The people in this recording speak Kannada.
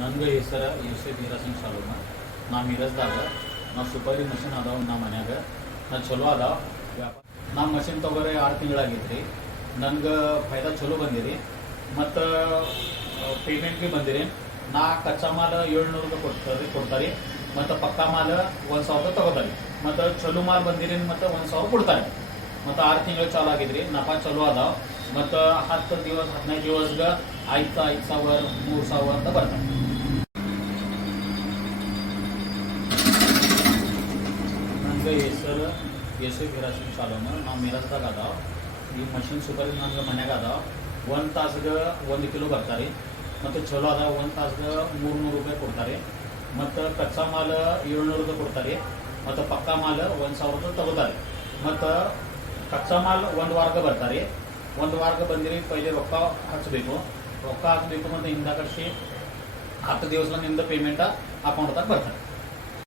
ನನಗೆ ಹೆಸರು ಎಸ್ ವೀರಸಿಂಗ್ ಸಾಲುಮ. ನಾ ಮಿರಜ್ದಾಗ ನಾ ಸುಪಾರಿ ಮಷಿನ್ ಅದಾವ ನಮ್ಮ ಮನ್ಯಾಗ. ನಾ ಚಲೋ ಅದಾವ ವ್ಯಾಪಾರ. ನಾ ಮಷಿನ್ ತೊಗೊರೆ 6 ತಿಂಗಳಾಗಿತ್ತು. ನನಗೆ ಫಾಯ್ದಾ ಚಲೋ ಬಂದಿರಿ ಮತ್ತು ಪೇಮೆಂಟ್ ಭೀ ಬಂದಿರಿ. ನಾ ಕಚ್ಚಾ ಮಾಲ್ 700 ರೂಪಾಯಿ ಕೊಡ್ತಾರೆ ಮತ್ತು ಪಕ್ಕಾ ಮಾಲ್ 1000 ರೂಪಾಯಿ ತಗೋತಾರೆ ಮತ್ತು ಚಲೋ ಮಾಲ್ ಬಂದಿರಿ ಮತ್ತು 1000 ಕೊಡ್ತಾರೆ ಮತ್ತು 6 ತಿಂಗಳು ಚಾಲು ಆಗಿದ್ರಿ. ನಫಾ ಚಲೋ ಅದಾವ ಮತ್ತು 10 ದಿವಸ 15 ದಿವಸಗೆ 5,000 3,000 ಅಂತ ಬರ್ತಾರೆ. ನನಗೆ ಹೆಸರು ಎಸ್ ವೀರಸಿಂಗ್ ಸಾಲುಮ. ನಾವು ಮಿರಜ್ದಾಗ ಅದಾವ. ಈ ಮಷಿನ್ ಸುಪಾರಿ ನನಗೆ ಮನ್ಯಾಗ ಅದಾವ. 1 ತಾಸಿಗೆ 1 ಕಿಲೋ ಬರ್ತಾರೆ ಮತ್ತು ಚಲೋ ಅದಾವ. 1 ತಾಸಿಗೆ 300 ರೂಪಾಯಿ ಕೊಡ್ತಾರೆ ಮತ್ತು ಕಚ್ಚಾ ಮಾಲ್ 700 ರೂಪಾಯಿ ಕೊಡ್ತಾರೆ ಮತ್ತು ಪಕ್ಕಾ ಮಾಲ್ 1000 ರೂಪಾಯಿ ತಗೋತಾರೆ ಮತ್ತು ಕಚ್ಚಾ ಮಾಲ್ 1 ವಾರಕ್ಕೆ ಬರ್ತಾರೆ. 1 ವಾರಕ್ಕೆ ಬಂದಿರಿ ಪೈಲೆ ರೊಕ್ಕ ಹಚ್ಚಬೇಕು. ರೊಕ್ಕ ಹಾಕಬೇಕು ಮತ್ತು ಹಿಂದೆ ಕಳಿಸಿ 10 ದಿವಸ ನಿಮ್ದು ಪೇಮೆಂಟ್ ಅಕೌಂಟ್ದಾಗ ಬರ್ತಾರೆ.